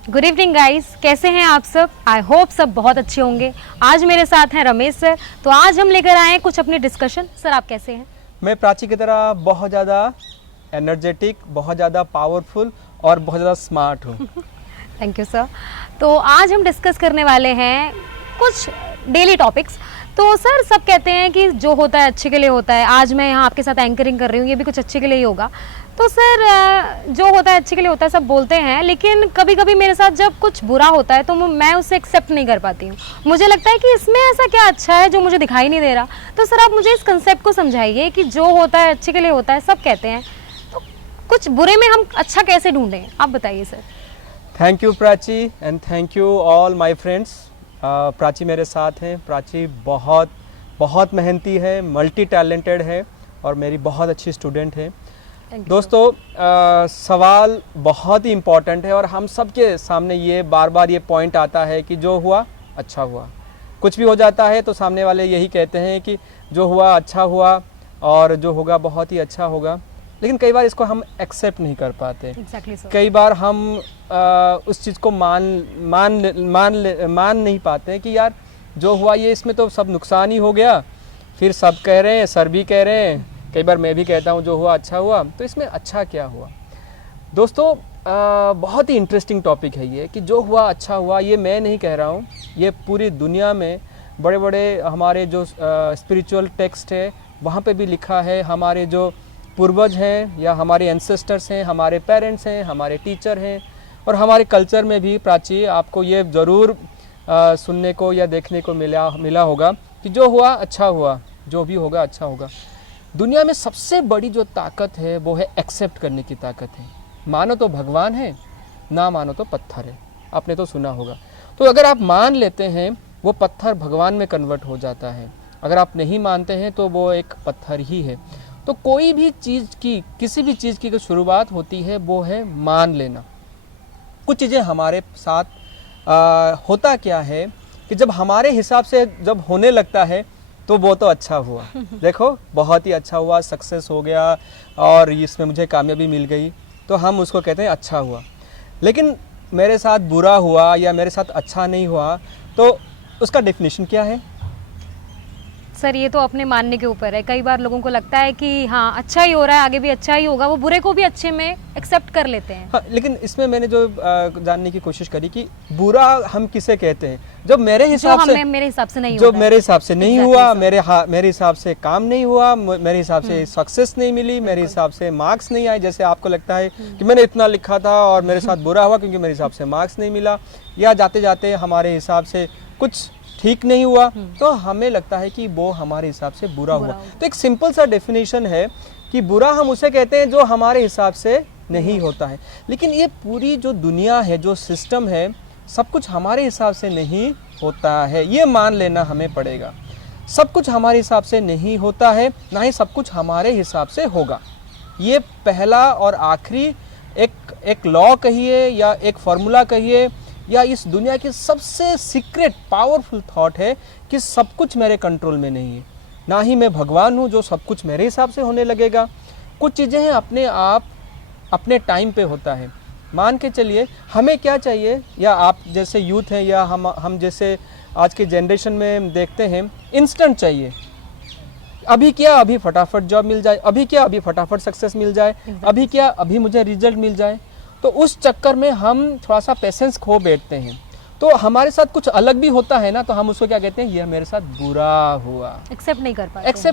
Good evening guys, कैसे हैं आप सब? आई होप सब बहुत अच्छे होंगे। आज मेरे साथ हैं रमेश सर। तो आज हम लेकर आए हैं कुछ अपनी डिस्कशन। सर आप कैसे हैं? मैं प्राची की तरह बहुत ज़्यादा एनर्जेटिक, बहुत ज़्यादा पावरफुल और बहुत ज़्यादा स्मार्ट हूँ। Thank you sir. तो आज हम डिस्कस करने वाले हैं कुछ डेली टॉपिक्स। तो सर सब कहते हैं कि जो होता है अच्छे के लिए होता है। आज मैं यहाँ आपके साथ एंकरिंग कर रही हूँ, ये भी कुछ अच्छे के लिए ही होगा। तो सर जो होता है अच्छे के लिए होता है सब बोलते हैं, लेकिन कभी कभी मेरे साथ जब कुछ बुरा होता है तो मैं उसे एक्सेप्ट नहीं कर पाती हूँ। मुझे लगता है कि इसमें ऐसा क्या अच्छा है जो मुझे दिखाई नहीं दे रहा। तो सर आप मुझे इस कंसेप्ट को समझाइए कि जो होता है अच्छे के लिए होता है, सब कहते हैं, तो कुछ बुरे में हम अच्छा कैसे ढूंढें, आप बताइए sir. Thank you Prachi and thank you all my friends. Prachi मेरे साथ हैं। प्राची बहुत बहुत मेहनती है, मल्टी टैलेंटेड है और मेरी बहुत अच्छी स्टूडेंट है। दोस्तों सवाल बहुत ही इम्पॉर्टेंट है और हम सबके सामने ये बार बार ये पॉइंट आता है कि जो हुआ अच्छा हुआ। कुछ भी हो जाता है तो सामने वाले यही कहते हैं कि जो हुआ अच्छा हुआ और जो होगा बहुत ही अच्छा होगा, लेकिन कई बार इसको हम एक्सेप्ट नहीं कर पाते। कई बार हम उस चीज़ को मान नहीं पाते कि यार जो हुआ ये इसमें तो सब नुकसान ही हो गया। फिर सब कह रहे हैं, सर भी कह रहे हैं, कई बार मैं भी कहता हूँ जो हुआ अच्छा हुआ, तो इसमें अच्छा क्या हुआ। दोस्तों बहुत ही इंटरेस्टिंग टॉपिक है ये कि जो हुआ अच्छा हुआ। ये मैं नहीं कह रहा हूँ, ये पूरी दुनिया में बड़े बड़े हमारे जो स्पिरिचुअल टेक्स्ट है वहाँ पे भी लिखा है। हमारे जो पूर्वज हैं या हमारे एंसेस्टर्स हैं, हमारे पेरेंट्स हैं, हमारे टीचर हैं और हमारे कल्चर में भी प्राची आपको ये ज़रूर सुनने को या देखने को मिला होगा कि जो हुआ अच्छा हुआ, जो भी होगा अच्छा होगा। दुनिया में सबसे बड़ी जो ताकत है वो है एक्सेप्ट करने की ताकत है। मानो तो भगवान है, ना मानो तो पत्थर है। आपने तो सुना होगा। तो अगर आप मान लेते हैं वो पत्थर भगवान में कन्वर्ट हो जाता है। अगर आप नहीं मानते हैं तो वो एक पत्थर ही है। तो कोई भी चीज़ की, किसी भी चीज़ की जो शुरुआत होती है वो है मान लेना। कुछ चीज़ें हमारे साथ होता क्या है कि जब हमारे हिसाब से जब होने लगता है तो वो तो अच्छा हुआ। देखो बहुत ही अच्छा हुआ, सक्सेस हो गया और इसमें मुझे कामयाबी मिल गई, तो हम उसको कहते हैं अच्छा हुआ। लेकिन मेरे साथ बुरा हुआ या मेरे साथ अच्छा नहीं हुआ तो उसका डेफिनेशन क्या है? सर ये तो अपने मानने के ऊपर है। कई बार लोगों को लगता है कि हाँ अच्छा ही हो रहा है, आगे भी अच्छा ही होगा, वो बुरे को भी अच्छे में एक्सेप्ट कर लेते हैं। हाँ, लेकिन इसमें मैंने जो जानने की कोशिश करी कि बुरा हम किसे कहते हैं जो मेरे हिसाब से नहीं जो मेरे हिसाब से नहीं हुआ, मेरे हिसाब से काम नहीं हुआ, मेरे हिसाब से सक्सेस नहीं मिली, मेरे हिसाब से मार्क्स नहीं आए। जैसे आपको लगता है कि मैंने इतना लिखा था और मेरे साथ बुरा हुआ क्योंकि मेरे हिसाब से मार्क्स नहीं मिला, या जाते जाते हमारे हिसाब से कुछ ठीक नहीं हुआ तो हमें लगता है कि वो हमारे हिसाब से बुरा हुआ। तो एक सिंपल सा डेफिनेशन है कि बुरा हम उसे कहते हैं जो हमारे हिसाब से नहीं होता है। लेकिन ये पूरी जो दुनिया है, जो सिस्टम है, सब कुछ हमारे हिसाब से नहीं होता है। ये मान लेना हमें पड़ेगा। सब कुछ हमारे हिसाब से नहीं होता है, ना ही सब कुछ हमारे हिसाब से होगा। ये पहला और आखिरी एक लॉ कहिए या एक फॉर्मूला कहिए या इस दुनिया की सबसे सीक्रेट पावरफुल थॉट है कि सब कुछ मेरे कंट्रोल में नहीं है। ना ही मैं भगवान हूँ जो सब कुछ मेरे हिसाब से होने लगेगा। कुछ चीज़ें हैं अपने आप अपने टाइम पे होता है। मान के चलिए हमें क्या चाहिए, या आप जैसे यूथ हैं या हम जैसे आज के जनरेशन में देखते हैं, इंस्टेंट चाहिए। अभी क्या, अभी फटाफट जॉब मिल जाए, अभी क्या, अभी फटाफट सक्सेस मिल जाए, अभी क्या, अभी मुझे रिजल्ट मिल जाए। तो उस चक्कर में हम थोड़ा सा पेशेंस खो बैठते हैं। तो हमारे साथ कुछ अलग भी होता है ना, तो हम उसको क्या कहते हैं, ये मेरे साथ बुरा हुआ। एक्सेप्ट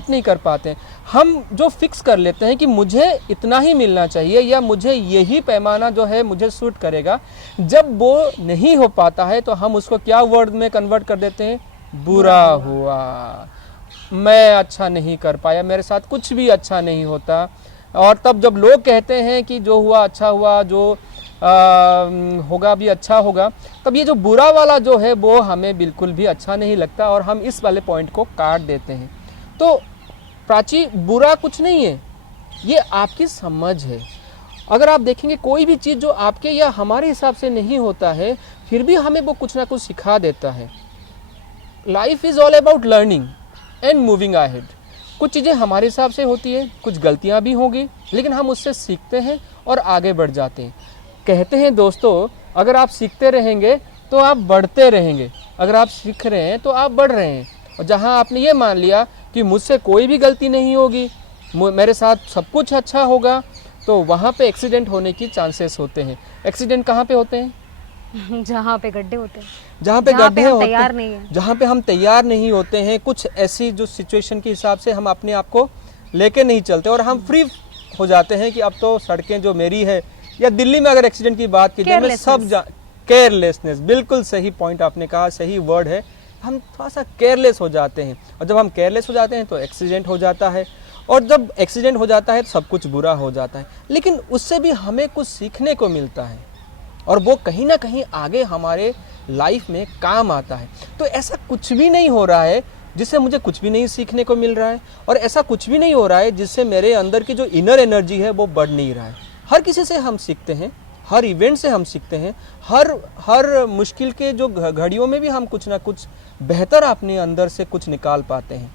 नहीं कर पाते। हम जो फिक्स कर लेते हैं कि मुझे इतना ही मिलना चाहिए या मुझे यही पैमाना जो है मुझे सूट करेगा। जब वो नहीं हो पाता है तो हम उसको क्या वर्ड में कन्वर्ट कर देते हैं, बुरा हुआ, मैं अच्छा नहीं कर पाया, मेरे साथ कुछ भी अच्छा नहीं होता। और तब जब लोग कहते हैं कि जो हुआ अच्छा हुआ, जो होगा भी अच्छा होगा, तब ये जो बुरा वाला जो है वो हमें बिल्कुल भी अच्छा नहीं लगता और हम इस वाले पॉइंट को काट देते हैं। तो प्राची बुरा कुछ नहीं है, ये आपकी समझ है। अगर आप देखेंगे कोई भी चीज़ जो आपके या हमारे हिसाब से नहीं होता है, फिर भी हमें वो कुछ ना कुछ सिखा देता है। Life is all about learning and moving ahead. कुछ चीज़ें हमारे हिसाब से होती है, कुछ गलतियां भी होंगी, लेकिन हम उससे सीखते हैं और आगे बढ़ जाते हैं। कहते हैं दोस्तों, अगर आप सीखते रहेंगे तो आप बढ़ते रहेंगे, अगर आप सीख रहे हैं तो आप बढ़ रहे हैं। और जहाँ आपने ये मान लिया कि मुझसे कोई भी गलती नहीं होगी, मेरे साथ सब कुछ अच्छा होगा, तो वहाँ पे एक्सीडेंट होने की चांसेस होते हैं। एक्सीडेंट कहाँ पे होते हैं? जहाँ पे गड्ढे होते हैं, जहाँ पे गड्ढे हम होते तैयार हैं, नहीं है। जहाँ पे हम तैयार नहीं होते हैं, कुछ ऐसी जो सिचुएशन के हिसाब से हम अपने आप को लेके नहीं चलते और हम फ्री हो जाते हैं कि अब तो सड़कें जो मेरी है, या दिल्ली में अगर एक्सीडेंट की बात की जाए, मैं सब केयरलेसनेस, बिल्कुल सही पॉइंट आपने कहा, सही वर्ड है। हम थोड़ा सा केयरलेस हो जाते हैं, और जब हम केयरलेस हो जाते हैं तो एक्सीडेंट हो जाता है, और जब एक्सीडेंट हो जाता है तो सब कुछ बुरा हो जाता है। लेकिन उससे भी हमें कुछ सीखने को मिलता है, और वो कहीं ना कहीं आगे हमारे लाइफ में काम आता है। तो ऐसा कुछ भी नहीं हो रहा है जिससे मुझे कुछ भी नहीं सीखने को मिल रहा है, और ऐसा कुछ भी नहीं हो रहा है जिससे मेरे अंदर की जो इनर एनर्जी है वो बढ़ नहीं रहा है। हर किसी से हम सीखते हैं, हर इवेंट से हम सीखते हैं, हर मुश्किल के जो घड़ियों में भी हम कुछ ना कुछ बेहतर अपने अंदर से कुछ निकाल पाते हैं।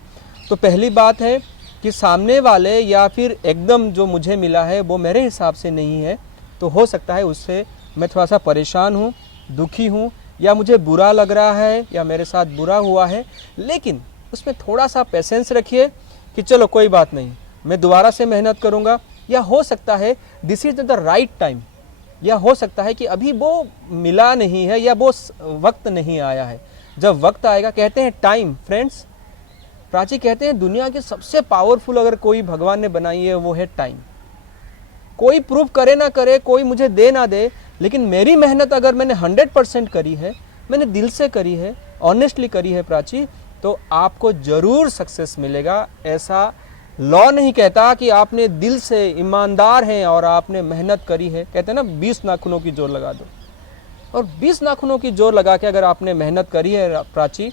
तो पहली बात है कि सामने वाले या फिर एकदम जो मुझे मिला है वो मेरे हिसाब से नहीं है, तो हो सकता है उससे मैं थोड़ा सा परेशान हूँ, दुखी हूँ, या मुझे बुरा लग रहा है, या मेरे साथ बुरा हुआ है। लेकिन उसमें थोड़ा सा पेशेंस रखिए कि चलो कोई बात नहीं, मैं दोबारा से मेहनत करूँगा, या हो सकता है this is the right time, या हो सकता है कि अभी वो मिला नहीं है, या वो वक्त नहीं आया है। जब वक्त आएगा, कहते हैं टाइम, फ्रेंड्स, प्राची कहते हैं दुनिया की सबसे पावरफुल अगर कोई भगवान ने बनाई है वो है टाइम। कोई प्रूफ करे ना करे, कोई मुझे दे ना दे, लेकिन मेरी मेहनत अगर मैंने 100% करी है, मैंने दिल से करी है, ऑनेस्टली करी है प्राची, तो आपको जरूर सक्सेस मिलेगा। ऐसा लॉ नहीं कहता कि आपने दिल से ईमानदार हैं और आपने मेहनत करी है। कहते हैं ना 20 नाखूनों की जोर लगा दो, और 20 नाखूनों की जोर लगा के अगर आपने मेहनत करी है प्राची,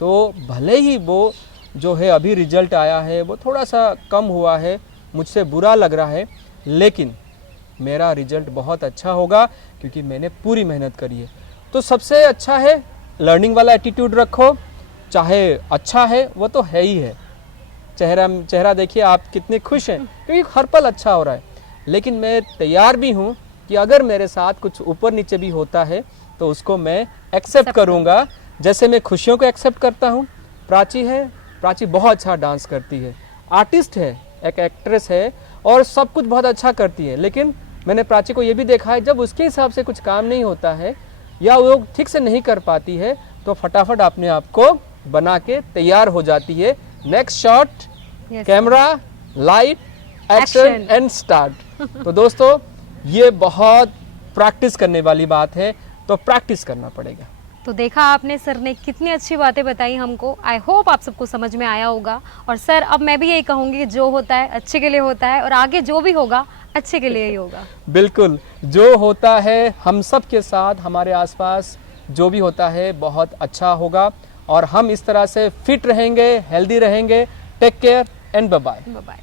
तो भले ही वो जो है अभी रिजल्ट आया है वो थोड़ा सा कम हुआ है, मुझसे बुरा लग रहा है, लेकिन मेरा रिजल्ट बहुत अच्छा होगा क्योंकि मैंने पूरी मेहनत करी है। तो सबसे अच्छा है लर्निंग वाला एटीट्यूड रखो, चाहे अच्छा है वो तो है ही है। चेहरा देखिए आप कितने खुश हैं क्योंकि हर पल अच्छा हो रहा है। लेकिन मैं तैयार भी हूँ कि अगर मेरे साथ कुछ ऊपर नीचे भी होता है तो उसको मैं एक्सेप्ट करूँगा, जैसे मैं खुशियों को एक्सेप्ट करता हूँ। प्राची बहुत अच्छा डांस करती है, आर्टिस्ट है, एक एक्ट्रेस है, और सब कुछ बहुत अच्छा करती है। लेकिन मैंने प्राची को ये भी देखा है, जब उसके हिसाब से कुछ काम नहीं होता है या वो ठीक से नहीं कर पाती है तो फटाफट अपने आप को बना के तैयार हो जाती है। Next shot, camera, light, action and start. तो दोस्तों ये बहुत प्रैक्टिस करने वाली बात है, तो प्रैक्टिस करना पड़ेगा। तो देखा आपने, सर ने कितनी अच्छी बातें बताई हमको। आई होप आप सबको समझ में आया होगा। और सर अब मैं भी यही कहूँगी कि जो होता है अच्छे के लिए होता है, और आगे जो भी होगा अच्छे के लिए ही होगा। बिल्कुल, जो होता है हम सब के साथ, हमारे आसपास जो भी होता है बहुत अच्छा होगा, और हम इस तरह से फिट रहेंगे, हेल्दी रहेंगे। Take care and bye bye. Bye bye.